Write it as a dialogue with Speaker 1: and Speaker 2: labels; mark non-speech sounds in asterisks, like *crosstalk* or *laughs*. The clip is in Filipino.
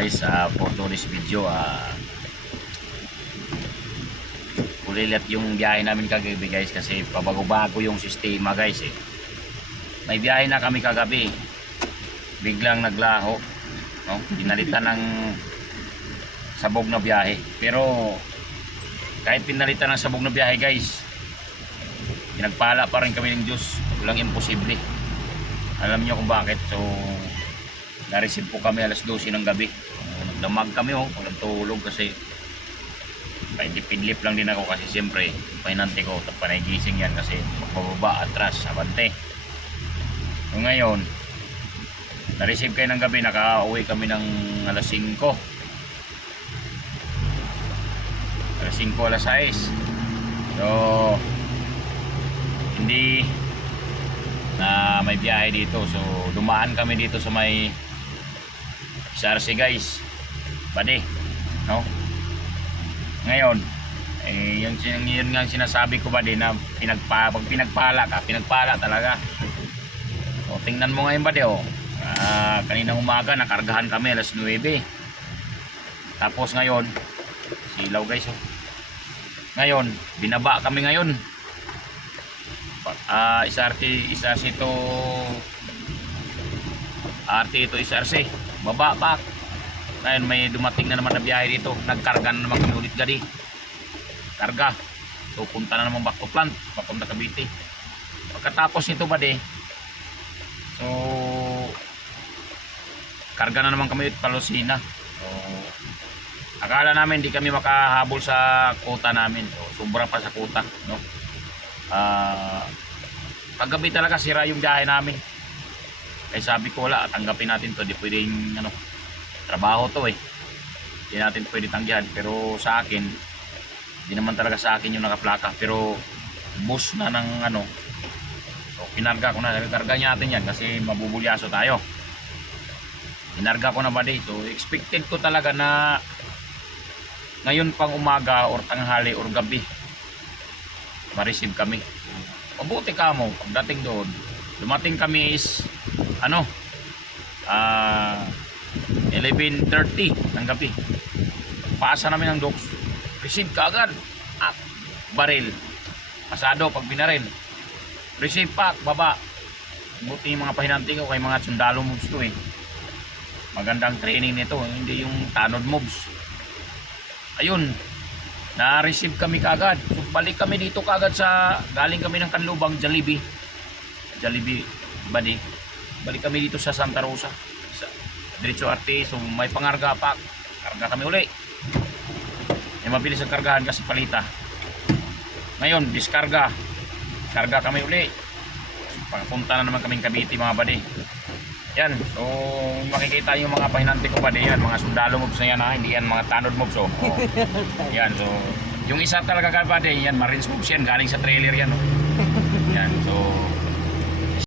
Speaker 1: guys uh, for today's video uh, ulilit yung biyahe namin kagabi guys kasi pabago-bago yung sistema guys eh. may biyahe na kami kagabi. Biglang naglaho no? pinalitan ng sabog na biyahe. Pero kahit pinalitan ng sabog na biyahe guys pinagpala pa rin kami ng Diyos. Walang imposible. Alam niyo kung bakit. So na-receive po kami alas 12 ng gabi. Nagdamag kami oh. Walang tulog kasi paidlip-idlip lang din ako kasi siyempre pahinante ko panay gising yan kasi magbababa atras abante. So ngayon na-receive kayo ng gabi nakauwi kami ng alas 5 alas 5 alas 6 so hindi na may biyahe dito. So dumaan kami dito sa may SRC guys. Bade no? Ngayon eh yung, yung, yun nga sinasabi ko ba din na pinagpa, pag pinagpala ka pinagpala talaga. So tingnan mo ngayon ba oh Ah, kaninang umaga nakargahan kami alas 9 tapos ngayon silaw guys oh. ngayon binaba kami ngayon. Ah isarti isarsi to arte ito isarsi baba pa. Ngayon may dumating na naman na biyahe dito. Nagkarga na naman kami ulit gadi. Karga. So punta na naman back to plant. Papunta Cavite pagkatapos nito ba de so karga na naman kami ulit palusina. So akala namin hindi kami makahabol sa kuta namin. So sobra pa sa kuta no? Ah paggabi talaga sira yung biyahe namin kaya sabi ko wala tanggapin natin to. Di pwedeng ano trabaho to eh. Hindi natin pwede tanggihan. Pero sa akin hindi naman talaga sa akin yung nakaplaka pero bus na ng ano so pinarga ko na. Sabi karga natin yan kasi mabubulyaso tayo. Pinarga ko na ba di? So expected ko talaga na ngayon pang umaga or tanghali or gabi ma-receive kami. Mabuti ka mo. Pagdating doon dumating kami is ano? Ah 11.30 ng gabi. Paasa namin ng docs receive ka agad. At baril. Pasado pag binaril. Receive pa baba. Buti yung mga pahinanti ko kay mga sundalo moves to eh. Magandang training nito hindi yung tanod moves. Ayun. Na-receive kami kagad so balik kami dito kagad sa galing kami ng Kanlubang Jollibee. Jollibee badi balik kami dito sa Santa Rosa. Sa Diretso Arte so may pangarga pa. Karga kami uli. May mabilis ang kargahan kasi palita. Ngayon diskarga. Karga kami uli. Pagpunta na naman kaming Cavite mga badi. Yan. So makikita yung mga pahinante ko badi. Yan mga sundalo moves na yan ha? Hindi yan mga tanod moves oh. oh. *laughs* yan so yung isa talaga ka badi yan marines moves yan. Galing sa trailer yan oh. yan so